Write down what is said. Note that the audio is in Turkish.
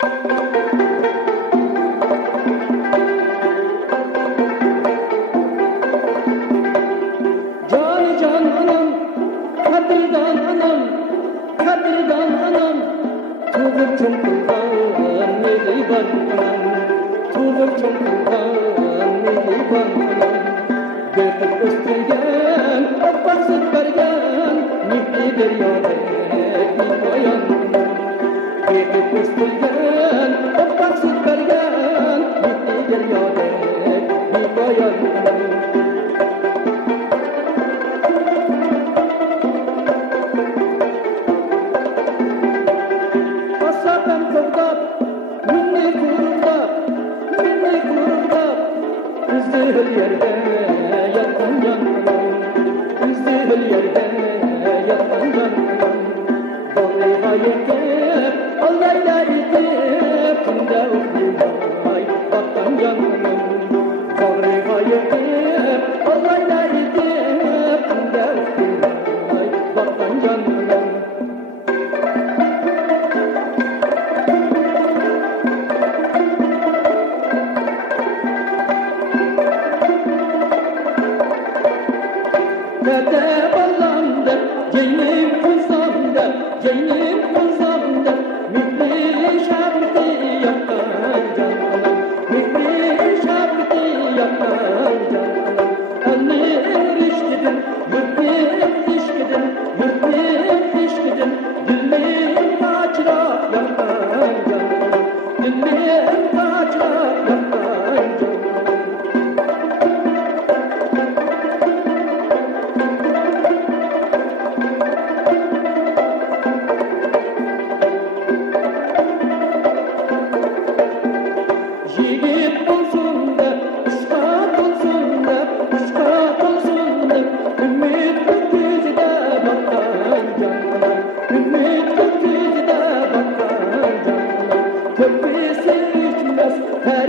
Cani can anam, kadırdan anam, kadırdan anam, tuğur çomkuldan mehriban anam, tuğur çomkuldan mehriban anam. Götüp üstünden oppak süt vergen, mihri deryada bir bayan anam. Götüp üstünden oppak süt vergen, mihri deryada bir bayan anam. Asabem kurdap, minni kurdap, üzdüğül yerde yatan canım, üzdüğül yerde yatan canım. Doğrıya yekip, al yaylar yekip, kimde uğrumay batan canım. Doğrıya yekip, al yaylar yekip, kimde uğrumay batan canım. Dede ballamda, ceynim kuzamda, ceynim kuzamda, mihri şabdi yakan canım, mihri şabdi yakan canım. Annem dişkidim, yurtlim dişkidim, yurtlim dişkidim, dillim kaçra yakan canım, dillim kaçra yakan canım. Yiğit olsun da, uşak olsun da, uşak olsun da, ümit gökyüzüde bakan canlar, ümit gökyüzüde bakan canlar. Köprüsü içmez, her